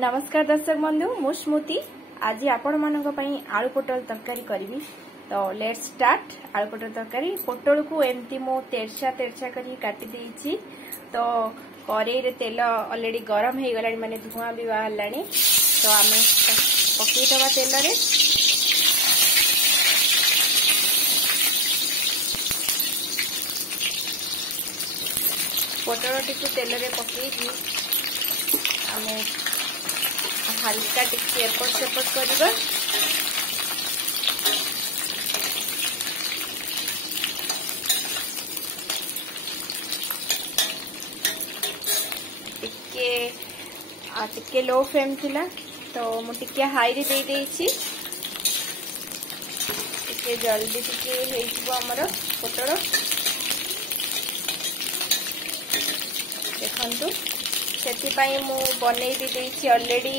नमस्कार दर्शक बंधु मु स्मृति आज आपण मानक पई आलू पोटल तरकारी करी। तो लेट्स स्टार्ट। आलू पोटल तरकारी पोटल को एमती मु तेरछा तेरछा करी काटी देइछि। तो कड़ाई रे तेल ऑलरेडी गरम हे गलानी माने धुआं भी बाहरलानी। तो आमे पकई दबा तेल रे पोटल टिकु तेल रे पकई आमे हल्का टिके एपट सेपट करबा। टिके लो फ्लेम थिला तो मु टिके हाई रे दे देछि। टिके जल्दी टिके हेइबो हमर पोटल देखंतु। सेति मु बनै देछि ऑलरेडी।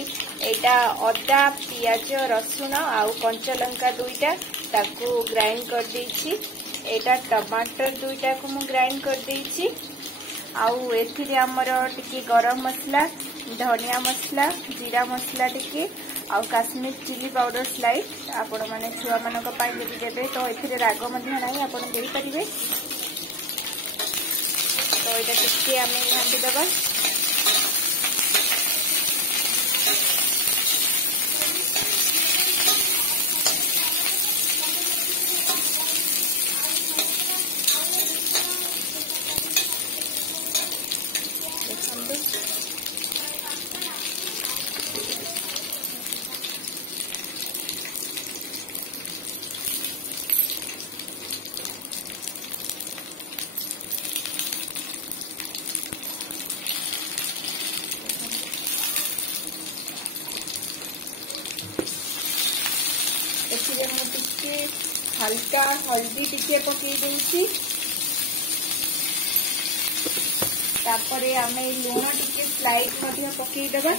एटा अदा पियाज रसुण आउ कंचा लंका दुईटा ताकू ग्राइंड कर देछि। एटा टमाटर दुईटा को मु ग्राइंड कर देछि। आउ एथिरे हमर टिके गरम मसला धनिया मसला जीरा मसला टिके आउ काश्मीर चिली पाउडर स्लाइड आपण माने छुआ मानक पाई जदि देबे तो एथिरे राग मध्य नाही आपण देई परिबे। तो एटा टिके आमे घांटी दबा। हल्का हल्दी टिके पकई देछि। तापरे आमे लूण टिके स्लाइड मध्य पकई देबा।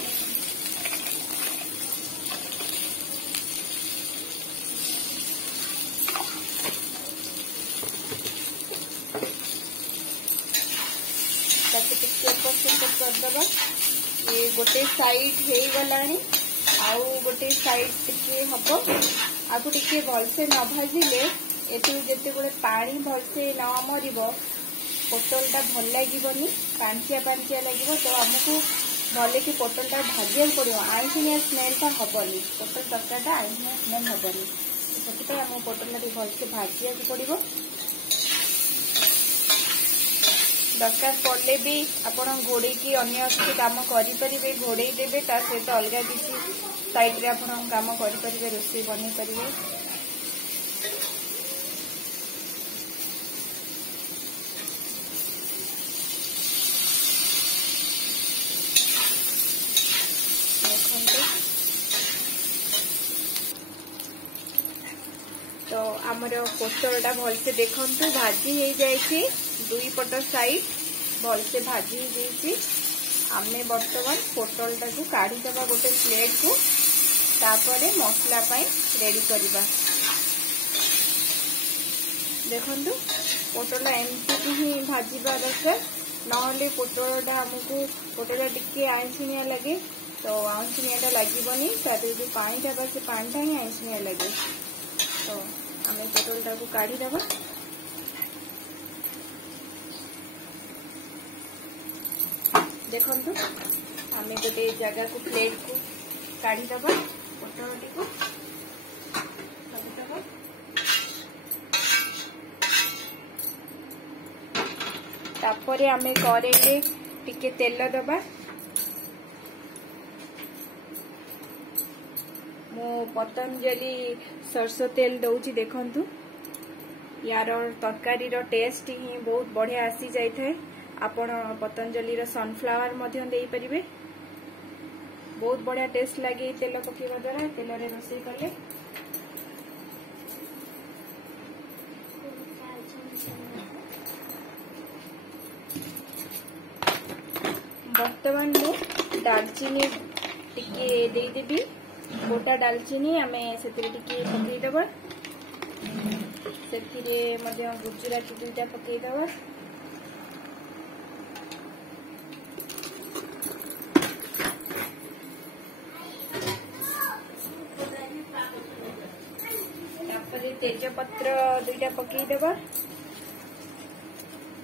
ताके टिके पकई कर देबा। ये गोटे साइड हे गलानी आउ गोटे साइड टिके हबो। आपको टिके भलसे न भाजिले एतु जेते गुडे पानी भलसे न मरिबो पोटलटा भल लागिबनी पांचिया पांचिया लागिबो। तो हमको भले कि पोटलटा भाजिया पड़ो आइसिनिया स्मेलटा हबनी पोटल तरकारीटा आइसिनिया स्मेल हबनी। तो हम पोटलटा भलसे भाजिया पड़ो। दरकार पड़े भी आपण घोड़े की अन्य किसी काम करें घोड़े देवे ता सहित अलग किसी साइड रे आपण काम करें रोषे बन पारे। तो आमर पोटलटा भलसे देखंतु भाजी हो जाए दुई पट साइड भलसे भाजी हो। आमे बर्तमान पोटलटा को काढ़ी दबा गोटे प्लेट को। तापरे मसला पाई रेडी करबा। देखंतु पोटल एमती ही भाजीबा दरकार नहले पोटलटा हमको पोटल टिके आइंसिनिया लगे। तो आइंसिनियाटा लागिबनी ताते जो पानीटा बा से पानीटा ही आइंसिनिया लगे। तो आमे पोटलटा को काढ़ी दबा। देखंतु आमे गोटे जगह को प्लेट को काढ़ी दबा पोटलटी को दबा। तापरे आमे करेले टिके तेल दबा। मो पतंजलि सरसो तेल दउची देखंतु। यार तरकारी रो टेस्ट ही बहुत बढ़िया आसी जाय थाए। आपण पतंजलि रो सनफ्लावर मध्य देई परिबे। बहुत बढ़िया टेस्ट लगे तेल पकेवा द्वारा तेल रे रोषे कले। वर्तमान मु दालचीनी टिके देई देबी। गोटा दालचीनी आमे सेतिरे टिके पकेई देबा। सेतिरे मध्य गुजराती दुईटा पकेई देबा। तेजपत्र दुईटा पकईदेवा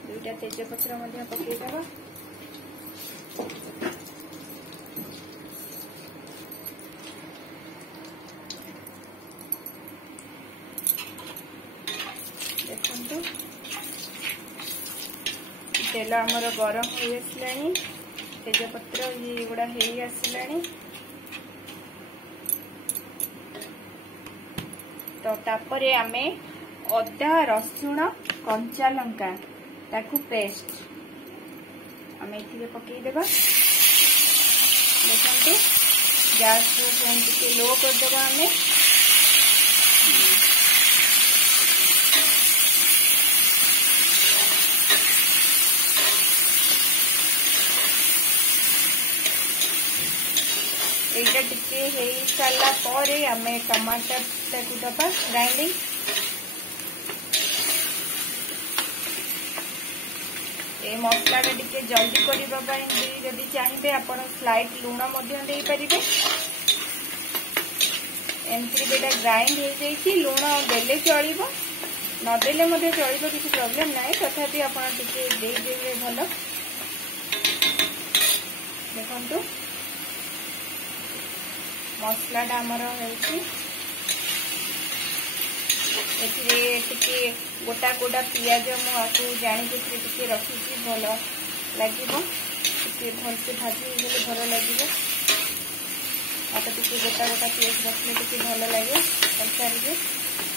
दुईटा तेजपत्र पकईदेवा देखो तेल आमर गरम हो आसला तेजपत्र ये गुड़ा हो आसला तो तापरे आमे अदा रसुण कंचा लंका ताकू पेस्ट आमे इथिरे पकईदेवा देखो गैस को लो करदेवा आमे एटा टिके हे सारा पर आमे टमाटर ताकू दबा ग्राइंडिंग ए मसला टिके जल्दी करबा जदि चाहिए आपण स्लाइट लुण दे पारिबे एमती बेटा ग्राइंड हो जाइए लुण देले चलिबो नदेले मध्य चलिबो किसी प्रॉब्लम नाही तथापि आपण टिके दे देबे भलो देखंतु मसलाटा आमर टिके गोटा गोटा पियाज मुझे जाणी टिके रखी भल लगे भलसे भाजी गले भल लगे आप टिके गोटा गोटा पियाज रखले टिके भल लगे तरकारी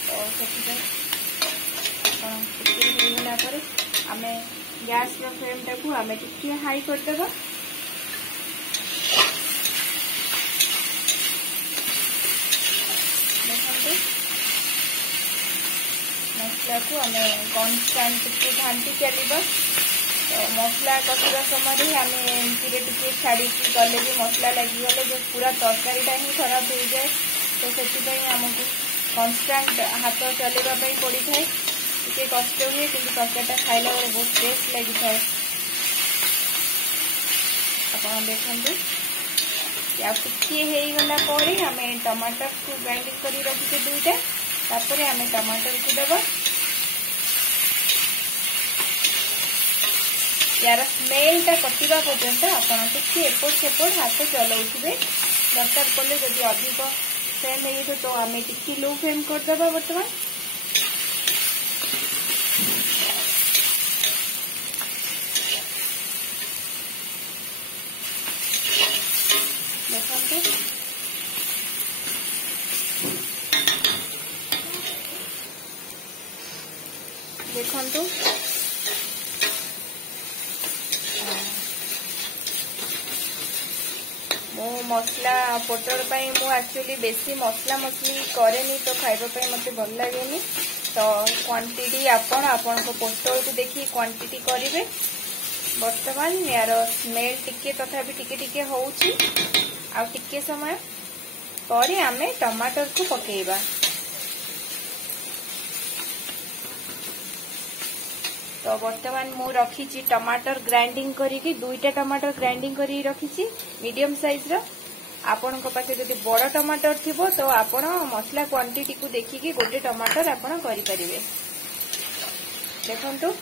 तो से आम गैस फ्लेम टाकू आम टिके हाई करदेवा मसला को आम कन्स्टांट टिके घाटी चलवा तो मसला कषा समय आम एमती टिके छाड़ी गले भी मसला लगिगले जो पूरा तरकारीटा ही खराब हो जाए तो से आमको कन्स्टांट हाथ चलवाई पड़ी थाए टिके कष्ट हुए कि तरकारीटा खाइला बेले बहुत टेस्ट लगी था आप देखते टिके होगला आम टमाटर को ग्राइंडिंग कर रखीचे दुईटा तापर आम टमाटर को देवा यार स्मेलटा कटिबा पर्यंत आपण टिके एपट सेपट हाथ चलाउथिबे दरकार पड़े जदि अधिक फ्लेम हो तो आम टिके लो फ्लेम करदेवा बर्तमान देखते देखो मो मसला पोटल मु एक्चुअली बेसी मसला मसली करेनी तो खाइबा मते भल लगेनी तो क्वांटिटी आपण पोटल को देखी क्वांटिटी करिवे वर्तमान यार स्मेल टिके तथापि टिके टिके होउची आ टिके समय पर आमे टमाटर को पकेइबा तो वर्तमान मु रखी टमाटर ग्राइंडिंग करी दुईटा टमाटर ग्राइंडिंग करी रखी मीडियम साइज रो आपण को पासे जदि बड़ टमाटर थिबो तो आपण मसला क्वांटिटी को देखिकी गोटे टमाटर आपण करि परिबे देखंतु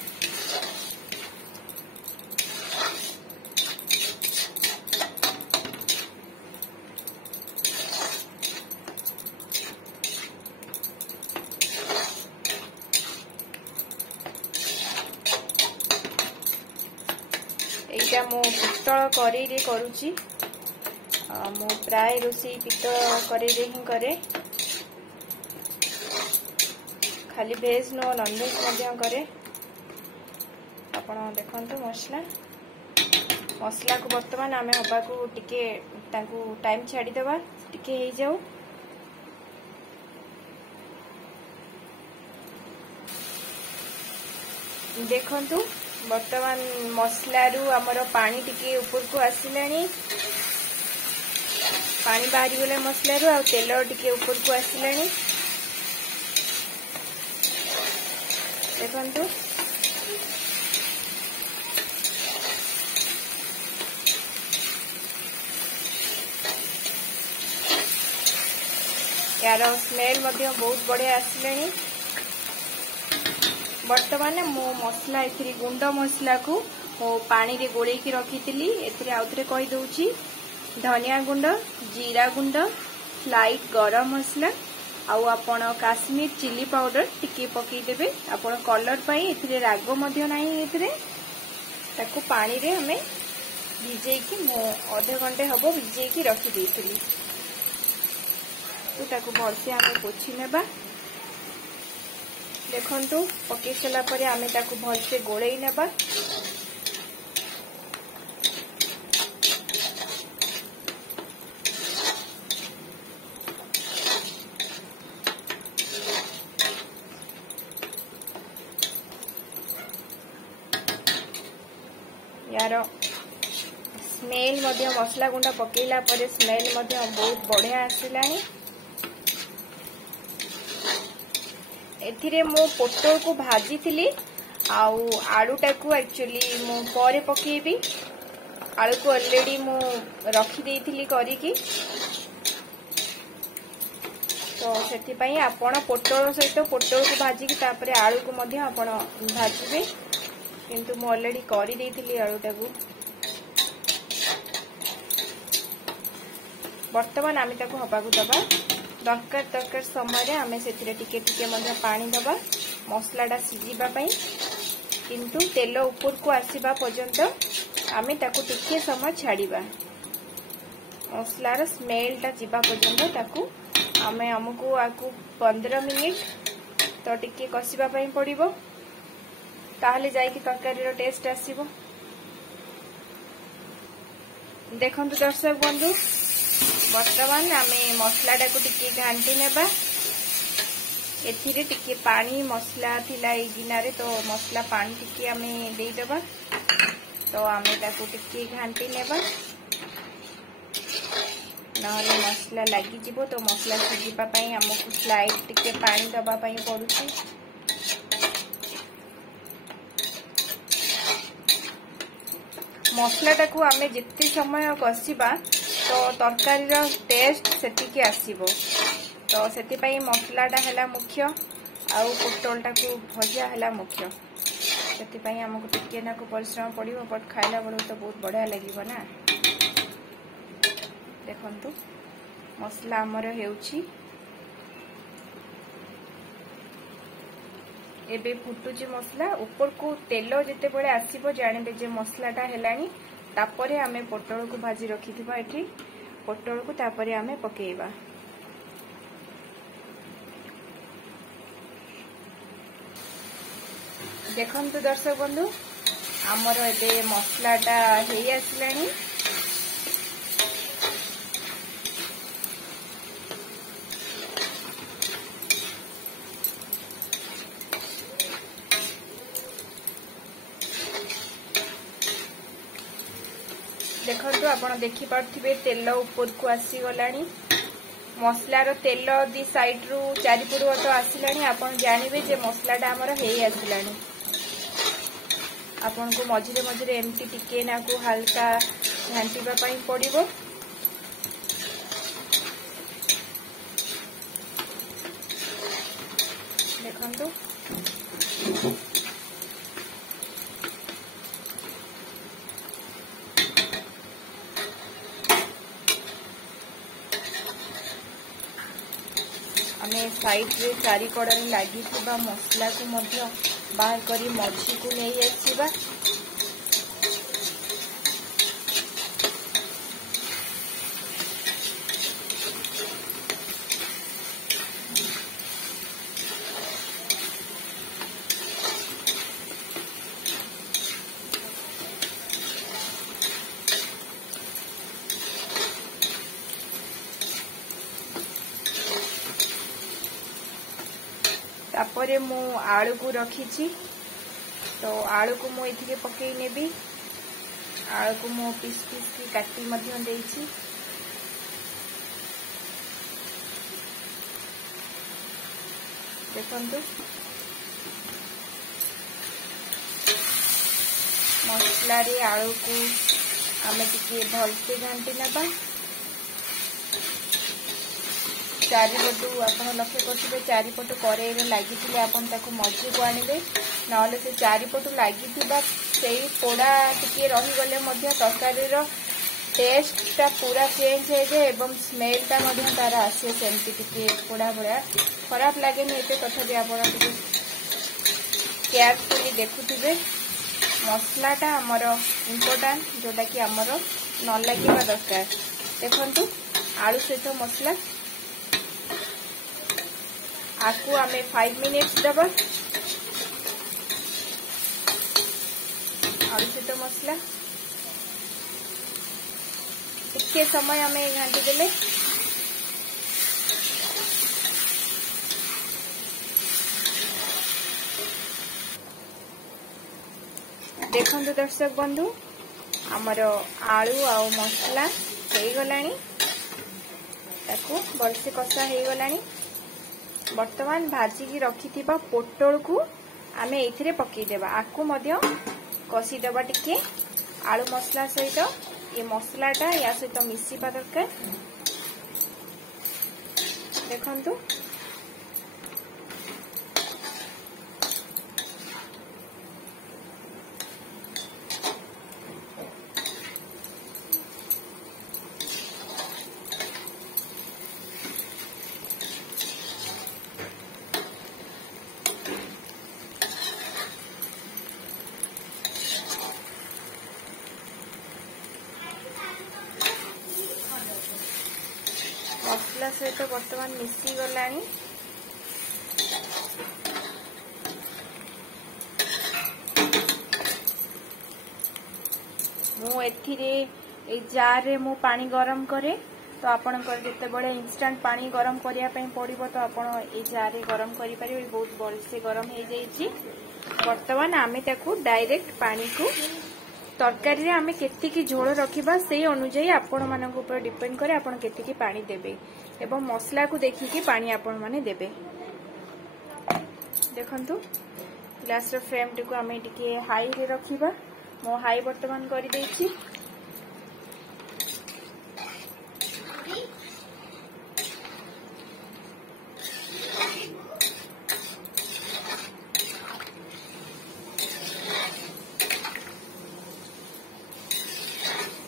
एटा मो पितल करेई करुची मो प्राय रोषे पितल करेई ही करे खाली वेज नो नॉन वेज मध्य करे आपण देखंतु मसला को वर्तमान आम हवा को टिके टाइम छाड़ी देवा टिके हो जाऊ देखंतु वर्तमान मसलारू आमर पानी टिके ऊपर को आसिलानी पानी बाहरी गले मसलारू आ तेल टिके ऊपर को आसिलानी देखंतु यार स्मेल बहुत बढ़िया आसलानी। बर्तमान मो मसला ए गुंड मसला को पानी रे गोले की रखी थी आउे कही दउची धनिया गुंड, जीरा गुंड, स्लाइट गरम मसला आउ आपण काश्मीर चिली पाउडर टिके पकईदेवे आपण कलर पाई एथिरे राग मध्य नाही एथिरे ताकू पानी रे हमें भिजेकी मो आधे घंटे हबो भिजेकी रखी देइथिली। तो ताकू भलसे हमें पोछि नेबा। देखंतु पकई सला परे हमें ताकू भलसे गोळेई नेबा। यार स्मेल मसला गुंडा पकेला परे स्मेल बहुत बढ़िया आसिलानी। एथिरे मो पोटल को भाजी थी आउ आलूटा को एक्चुअली मो परे पकेबी। आलू को ऑलरेडी मो रखी देइथिली करिकी तो सेति पई आपण पोटल सहित पोटल को भाजी की तापरे आलू को मध्य आपण भाजीबे किंतु मु ऑलरेडी करी देइथिली आलूटा को। बर्तमान आमे ताको हबा को दबा दरकार समय आमे सेथिरे टिके टिके मध्य पानी दबा मसलाटा सिजिबा पई किंतु तेल ऊपर को आसीबा पर्यंत आमे ताको टिके समय छाड़ीबा। मसलार स्मेलटा जिबा पर्यंत ताको आमे हमको आकु 15 मिनिट तो टिके कसिबा पई पड़िबो ताहले जाइकी तरकारी टेस्ट आसीबो। देखंतु दर्शक बंधु वर्तमान आमे मसलाटा को टिके घांटी नेबा। एथिरे टिके पानी मसला थिला ए गिनारे तो मसला पानी टिके आमे देई देबा तो आमे ताको टिके घांटी नेबा नहले मसला लागी जिवो तो मसला सिजिबा पई हमकु स्लाइड टिके पानी दबा पई पड़ुची। मसलाटा को आमे जिते समय कसिबा तो तरकारी टेस्ट सेटिके आसीबो तो सेति पई मसलाटा हैला मुख्य आउ पोटलटा को भजा हैला मुख्य। सेति पई हमको टिके ना को परिश्रम पड़िबो बट खाइला बडो तो बहुत बढ़िया लागिबो ना। देखंतु मसला हमर हेउची एबे फुटुची मसला ऊपर को तेल जेते बळे आसीबो जानिबे जे मसलाटा हेलानी तापरे आमे पोटल को भाजी रखिथिबा एठी पोटल को तापरे आमे पकेइबा। देखंतु दर्शक बंधु हमर एबे मसलाटा हेई आसलानी। देखंतु आपण देखि पारथिबे तेल ऊपर को आसी गलानी मसलार तेल दी साइड रु चारिपुरु तो आसिलानी आपण जानिबे जे मसलाटा हमर हेई आसिलानी। आपण को मझिरे मझिरे एमटी टिके ना को हल्का घांटीबा पई पड़िबो। देखंतु आमे साइड रे चारि कड़ारे लागी मसला को मध्य बाहर करी मझी को नहीं आसीबा। तापरे मु आलू को रखी तो आलू को मु एथिके पकई नेबी। आलू को मु पीस पीस की काटी मध्य देइछि। देखंतु मसला रे आलू को आमे टिके भलसे घांटी नेबा। चारिपटू आपण लक्ष्य करुवे चारिपटू कड़े लगी आपण मझी को आणवे ना से चारिपटू लगी से पोड़ा टी रहीगले तरकारी टेस्टा पूरा चेंज हो जाए एवं स्मेलटा तार आसे सेमती टी पोड़ा भाया खराब लगे ये तथापि आप केयरफुली देखुवे मसलाटा आमर इम्पोर्टाट जोटा कि आमर न लगे दरकार देखु आलू सहित मसला आपको आम 5 मिनिट्स दबा आलू सहित मसला टिके समय आम घाटी देले देखो दर्शक बंधु आमर आलू आ मसला हो गलानी ताकू भलसे कषा हो गलानी वर्तमान भाजिकी रखि पोटल को आम ये पकईदेवा आपको कषीदेवा टिके आलू मसला सहित ये मसलाटा या सहित मिसिबा दरकार देखंतु मसला सहित बर्तमान मिसी गलानी मु जार रे मु पानी गरम करे तो आपणकर जितेबाला इंस्टांट पानी गरम करने पड़ो तो आप जार रे गरम करें बहुत भलसे गरम हो जाइए बर्तमान आम डायरेक्ट पानी को तरकारी रे आमे केतिकी झोल रखिबा से अनुसार आपण मानक ऊपर डिपेंड करे आपण केतिकी पानी देबे एवं मसला को देखिकी पानी आपण माने देबे देखंतु ग्लास रो फ्लेम टिको आमे टिके हाई रे रखिबा मो हाई वर्तमान करि देछि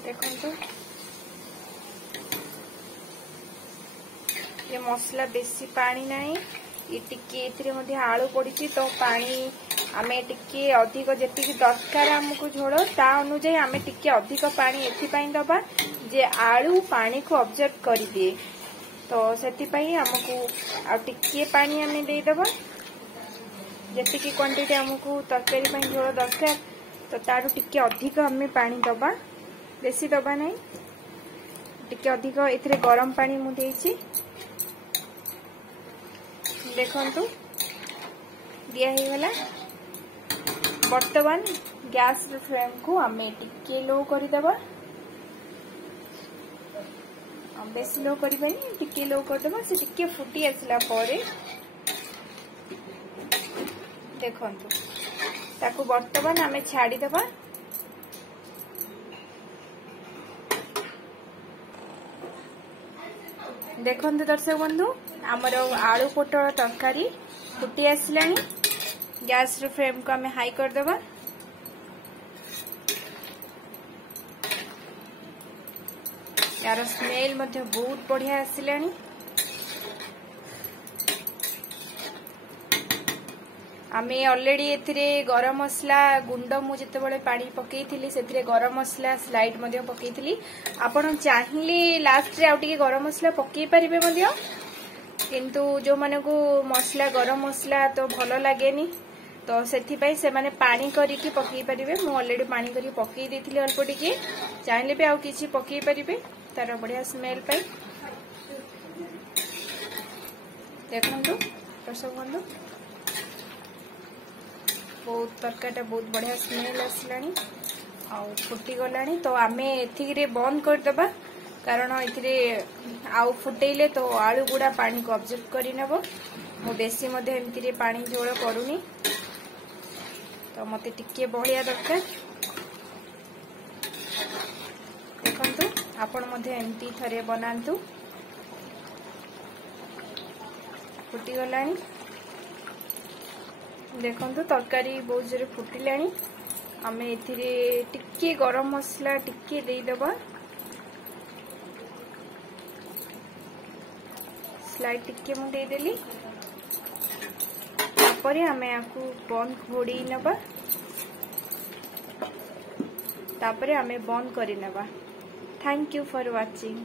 देखो ये मसला बेसी पानी नहीं ये टिके आलू पड़ी तो पानी आम टिके अधिक जी दरकार आमको झोल ता अनुजाई आम टिके अधिक पानी एथि दबा जे आलू पानी को ऑब्जर्व कर दिए तो से आमको आ टिके पानी आम देदबा जी क्वांटिटी आमको तरकारी झोल दरकार तो तारू टिके अधिक आम पानी दबा बेसी दबा नहीं टिके अधिक एथिरे गरम पानी मु देछि देखंतु दिया ही गला वर्तमान गैस फ्लेम को आमे टिके लो करि दबा बेसी लो करिबानी टिके लो कर दबा से टिके फुटी आसला परे देखंतु ताकू वर्तमान आमे छाड़ी दबा देखो दर्शक बंधु आमर आलू पोटल तरकारी फुटी आसलानी गैस फ्लेम को आम हाई करदे यार स्मेल बहुत बढ़िया आसलानी आम ऑलरेडी एथिरे गरम मसला गुंड मु जितेबाला पानी पकई से गरम मसला स्लाइड पकई आपण चाहिए लास्ट रे आउटे गरम मसला पकई पारे किंतु जो माने को मसला गरम मसला तो भल लगे तो से माने पानी करके पकई पारे मु ऑलरेडी पानी करके पकई देथिली अल्प टिके चाहिए भी आउ किछि पकई पारे तार बढ़िया स्मेल पाई देखंतु दर्शक बंधु बहुत तरकारीटा बहुत बढ़िया स्मेल आसलानी आ फुटी गलानी तो आम ए बंद करदे कारण ए आउ फुटेले तो आलू गुड़ा पानी को ऑब्जर्व कर नब मु बेसी एमती पानी झोल करूनी तो मते टिके बहलिया दरकार देखंतु आपण एमती थरे बनांतु फुटीगला देखो तरकारी बहुत जोर फुटिलानी आम ए गरम मसला टिके देदबा स्लाइड टिके मु देदेली तापरे आम याकू बंद घोड़ी नबा तापरे आम बंद करी नबा। Thank you for watching.